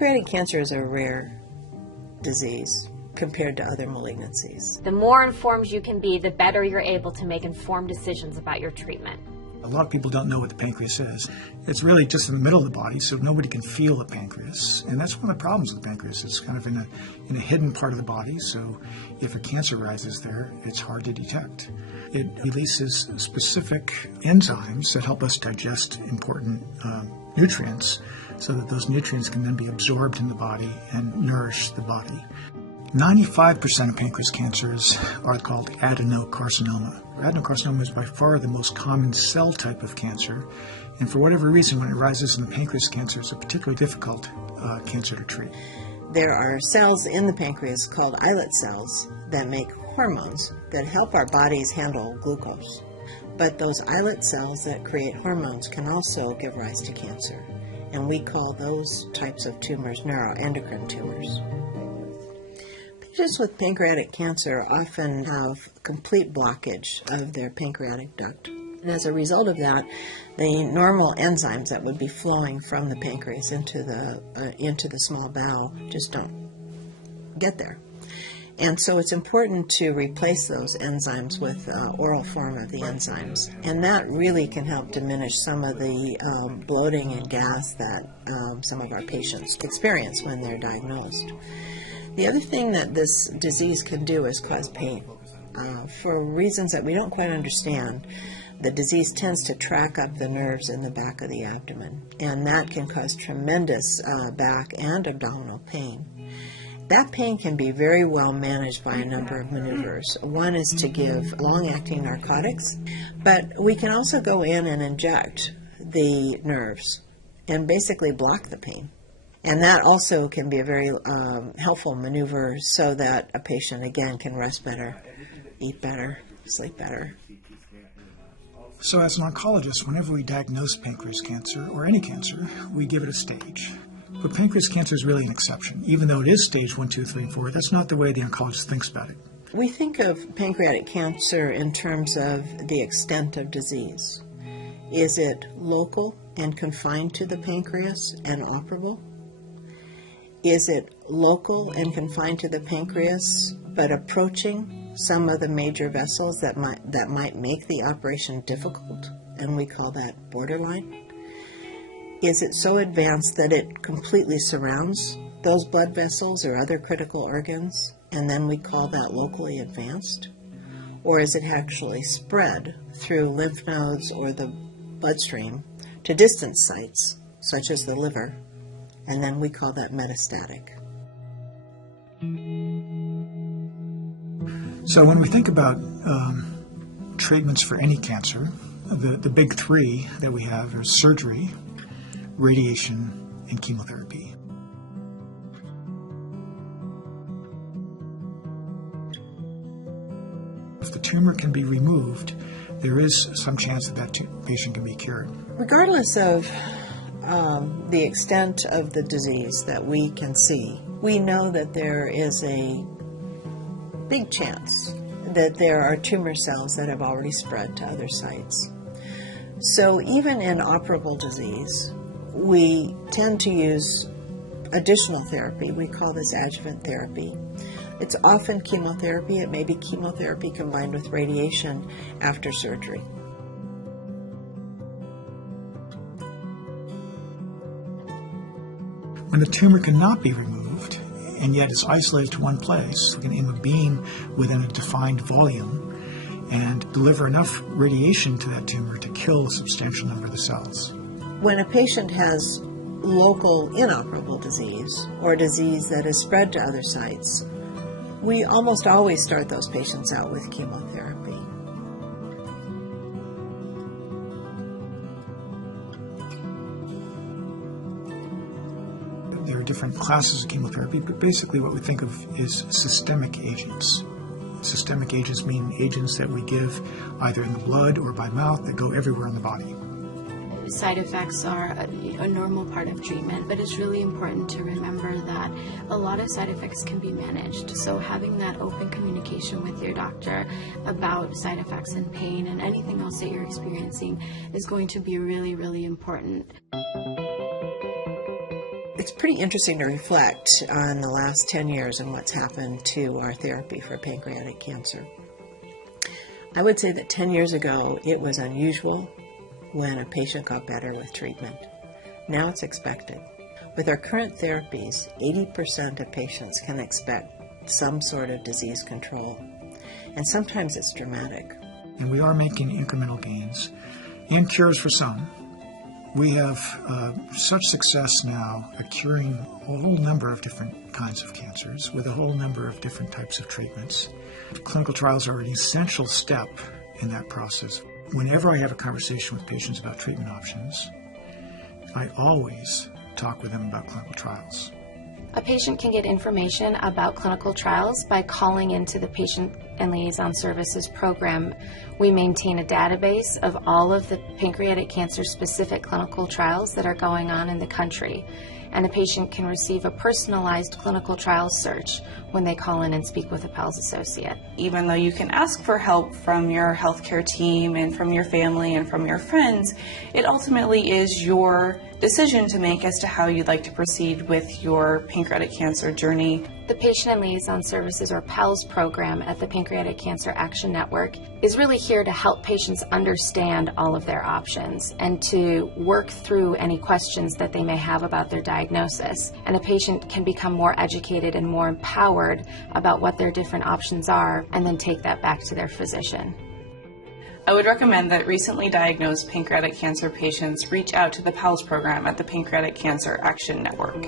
Pancreatic cancer is a rare disease compared to other malignancies. The more informed you can be, the better you're able to make informed decisions about your treatment. A lot of people don't know what the pancreas is. It's really just in the middle of the body, so nobody can feel the pancreas. And that's one of the problems with the pancreas. It's kind of in a hidden part of the body, so if a cancer rises there, it's hard to detect. It releases specific enzymes that help us digest important nutrients, so that those nutrients can then be absorbed in the body and nourish the body. 95% of pancreas cancers are called adenocarcinoma. Adenocarcinoma is by far the most common cell type of cancer, and for whatever reason, when it rises in the pancreas cancer, it's a particularly difficult cancer to treat. There are cells in the pancreas called islet cells that make hormones that help our bodies handle glucose. But those islet cells that create hormones can also give rise to cancer, and we call those types of tumors neuroendocrine tumors. Patients with pancreatic cancer often have complete blockage of their pancreatic duct. And as a result of that, the normal enzymes that would be flowing from the pancreas into the small bowel just don't get there. And so it's important to replace those enzymes with oral form of the enzymes. And that really can help diminish some of the bloating and gas that some of our patients experience when they're diagnosed. The other thing that this disease can do is cause pain. For reasons that we don't quite understand, the disease tends to track up the nerves in the back of the abdomen, and that can cause tremendous back and abdominal pain. That pain can be very well managed by a number of maneuvers. One is to give long-acting narcotics, but we can also go in and inject the nerves and basically block the pain. And that also can be a very helpful maneuver so that a patient, again, can rest better, eat better, sleep better. So as an oncologist, whenever we diagnose pancreas cancer, or any cancer, we give it a stage. But pancreas cancer is really an exception. Even though it is stage 1, 2, 3, and 4, that's not the way the oncologist thinks about it. We think of pancreatic cancer in terms of the extent of disease. Is it local and confined to the pancreas and operable? Is it local and confined to the pancreas, but approaching some of the major vessels that might make the operation difficult, and we call that borderline? Is it so advanced that it completely surrounds those blood vessels or other critical organs, and then we call that locally advanced? Or is it actually spread through lymph nodes or the bloodstream to distant sites, such as the liver, and then we call that metastatic? So when we think about treatments for any cancer, the big three that we have are surgery, radiation, and chemotherapy. If the tumor can be removed, there is some chance that patient can be cured. Regardless of the extent of the disease that we can see, we know that there is a big chance that there are tumor cells that have already spread to other sites. So even in operable disease, we tend to use additional therapy. We call this adjuvant therapy. It's often chemotherapy. It may be chemotherapy combined with radiation after surgery. When the tumor cannot be removed, and yet is isolated to one place, we can aim a beam within a defined volume and deliver enough radiation to that tumor to kill a substantial number of the cells. When a patient has local inoperable disease or disease that is spread to other sites, we almost always start those patients out with chemotherapy. There are different classes of chemotherapy, but basically what we think of is systemic agents. Systemic agents mean agents that we give either in the blood or by mouth that go everywhere in the body. Side effects are a normal part of treatment, but it's really important to remember that a lot of side effects can be managed. So having that open communication with your doctor about side effects and pain and anything else that you're experiencing is going to be really, really important. It's pretty interesting to reflect on the last 10 years and what's happened to our therapy for pancreatic cancer. I would say that 10 years ago, it was unusual when a patient got better with treatment. Now it's expected. With our current therapies, 80% of patients can expect some sort of disease control, and sometimes it's dramatic. And we are making incremental gains and cures for some. We have such success now at curing a whole number of different kinds of cancers with a whole number of different types of treatments. Clinical trials are an essential step in that process. Whenever I have a conversation with patients about treatment options, I always talk with them about clinical trials. A patient can get information about clinical trials by calling into the Patient and Liaison Services program. We maintain a database of all of the pancreatic cancer specific clinical trials that are going on in the country, and a patient can receive a personalized clinical trials search when they call in and speak with a PALS associate. Even though you can ask for help from your healthcare team and from your family and from your friends, it ultimately is your decision to make as to how you'd like to proceed with your pancreatic cancer journey. The Patient and Liaison Services, or PALS program at the Pancreatic Cancer Action Network, is really here to help patients understand all of their options and to work through any questions that they may have about their diagnosis. And a patient can become more educated and more empowered about what their different options are, and then take that back to their physician. I would recommend that recently diagnosed pancreatic cancer patients reach out to the PALS program at the Pancreatic Cancer Action Network.